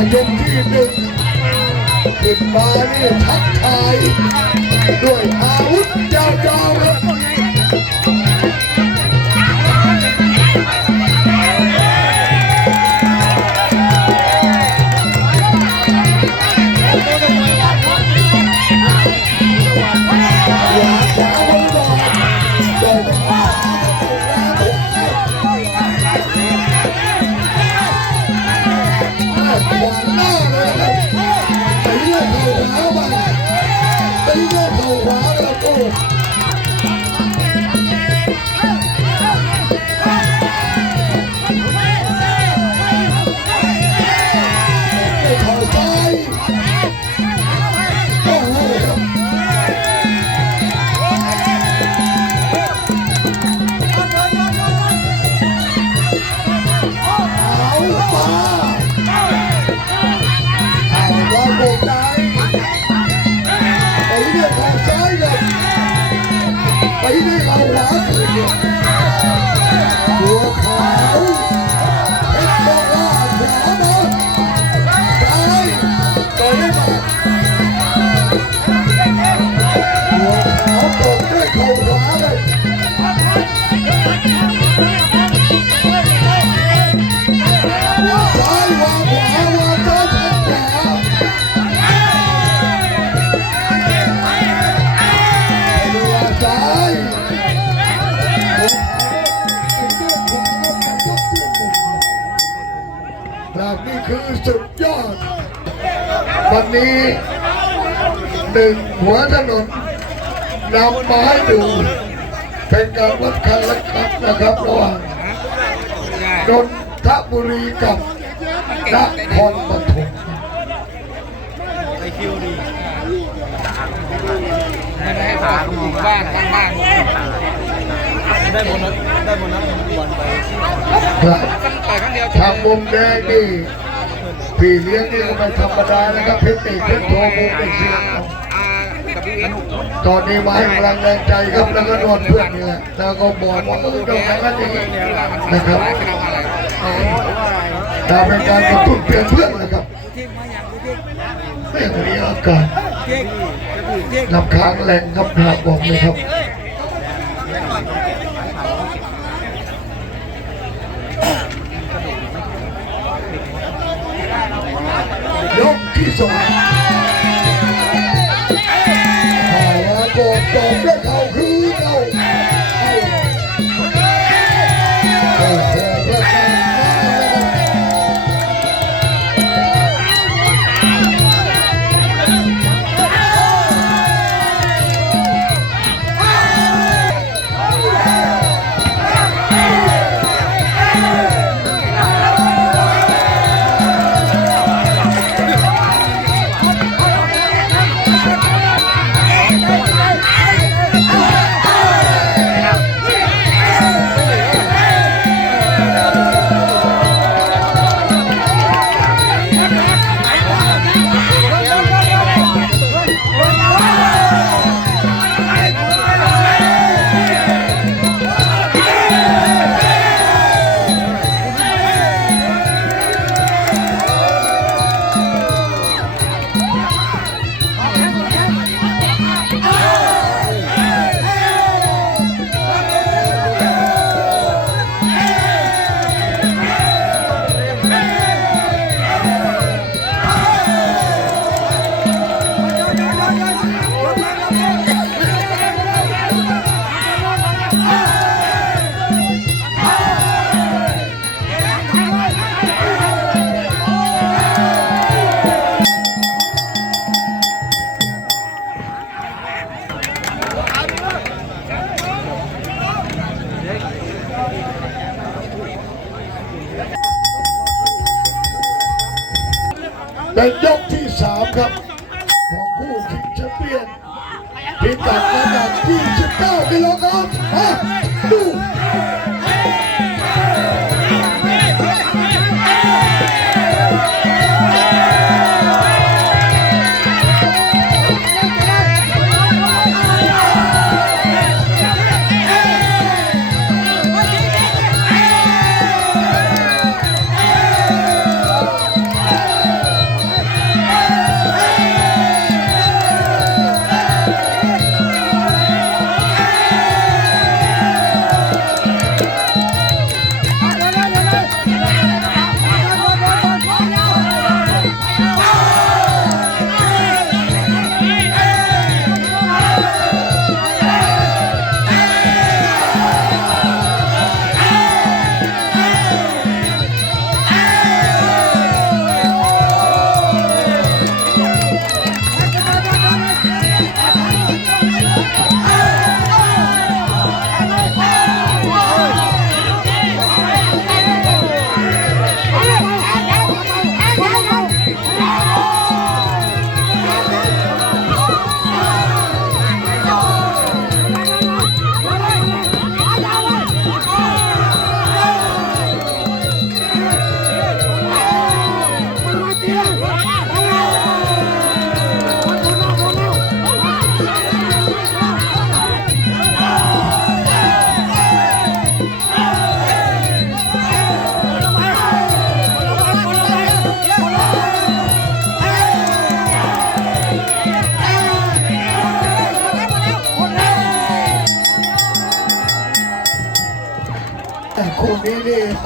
ายกที่หนึ่งขึ้นมาเนี่ทักทายด้วยอาวุธยาวๆครับ หนึ่งหัวถนนนำมาให้ดูเป็นการวัดคันละครับนะครับระหว่างนนทบุรีกับนครปฐมไม่ได้ให้ฝากอยู่บ้านข้างบ้านได้โบนัสได้โบนัสบอลไปครับต่อยครั้งเดียวทางมุมแดงนี่ พี่เลี้ยงนี่ก็ไม่ธรรมดานะครับเพชรเอกเพชรโทมุมเอกเสียงอากับพี่เอ็นตอนนี้มาให้กำลังแรงใจครับแล้วก็นวดเพื่อนนี่แหละแล้วก็บอกว่าเออต้องทำกันอย่างนี้นะครับเราอะไรถ้าเป็นการกระตุ้นเตือนเพื่อนนะครับไม่มีอากาศน้ำค้างแรงครับหากบอกเลยครับ ยก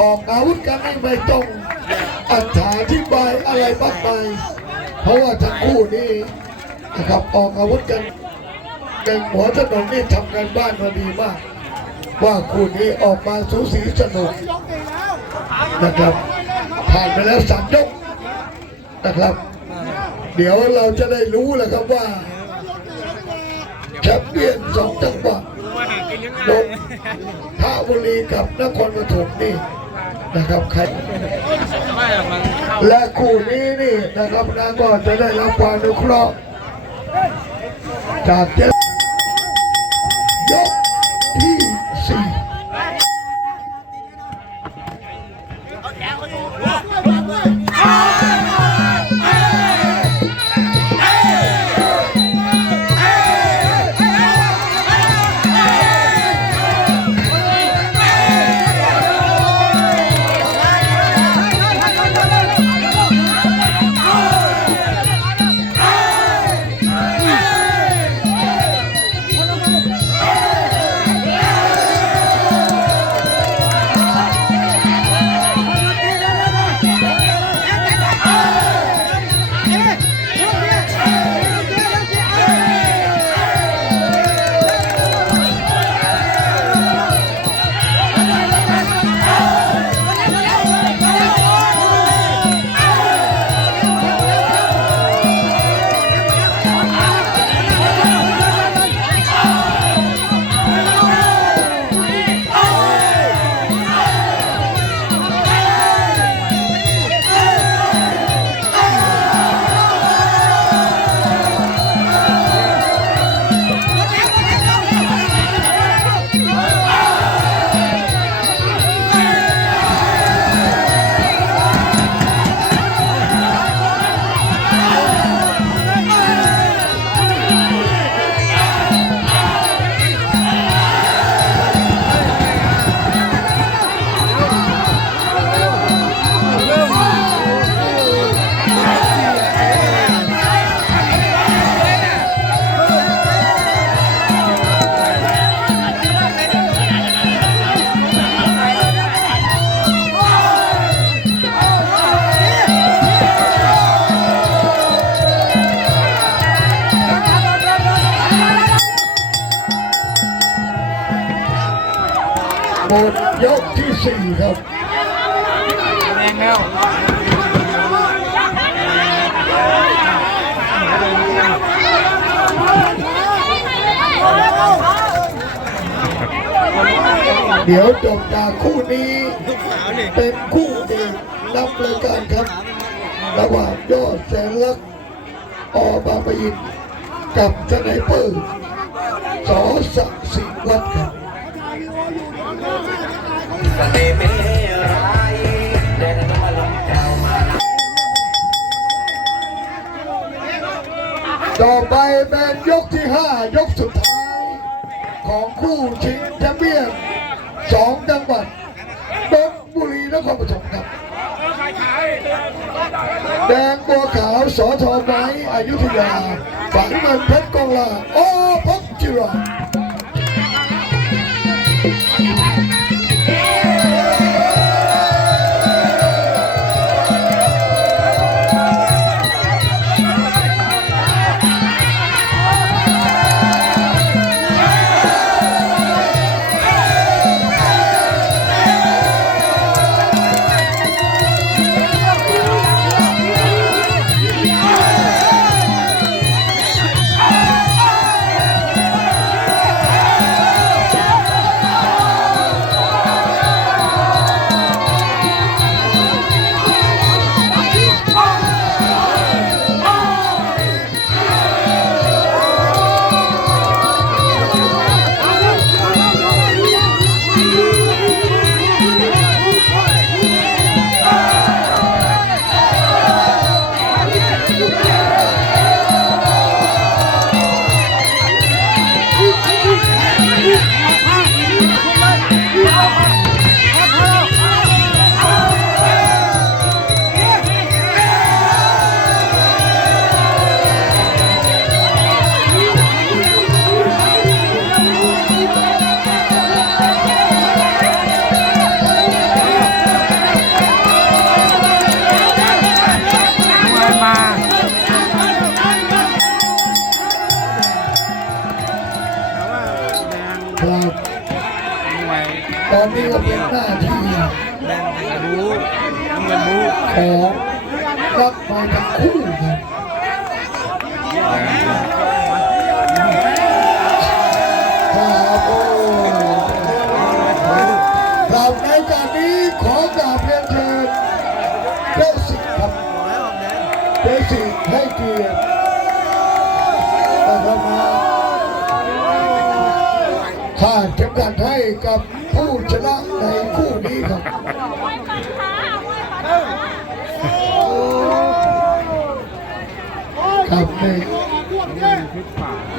ออกอาวุธกันไม่ไม่ต้องอธิบายอะไรมากมายเพราะว่าทั้งคู่นี่นะครับออกอาวุธกันหนึ่งหัวถนนนี่ทำงานบ้านมาดีมาก ว่าคู่นี้ออกมาสูสีสนุกนะครับ ผ่านไปแล้วสามยกนะครับ เดี๋ยวเราจะได้รู้แหล้วครับว่าแชมเปี้ยนสองจังหวัดนนทบุรีกับนครปฐมนี่ นะครับใครและคู่นี้นี่นะครับนะก็จะได้รับความอนุเคราะห์จากเจ้า ครับแรงแล้วเดี๋ยวจบจากคู่นี้ลูกสาวนี่เป็นคู่เอกนำรายการครับ ระหว่างยอดแสนลักษณ์อบางปะอินกับสไนเปอร์สอศักดิ์สิวัฒน์ครับ ต่อไปเป็นยกที่ห้ายกสุดท้าย ของคู่ชิงแชมเปี้ยนสองจังหวัดนนบุรีนครปฐมครับแดงบัวขาวสอทอไม้อายุธยาฝังเงินเพชรกองลา ตอนนี้ก็เป็นหน้าที่แดงแดงบูน้ำเงินบูของรักมาทั้งคู่ครับเราในการนี้ขอกาบเรียนเชิญเจ้าสิครับเจ้าสิให้เกียรติข้าเก็บกัดให้กับ คู่นี้ครับ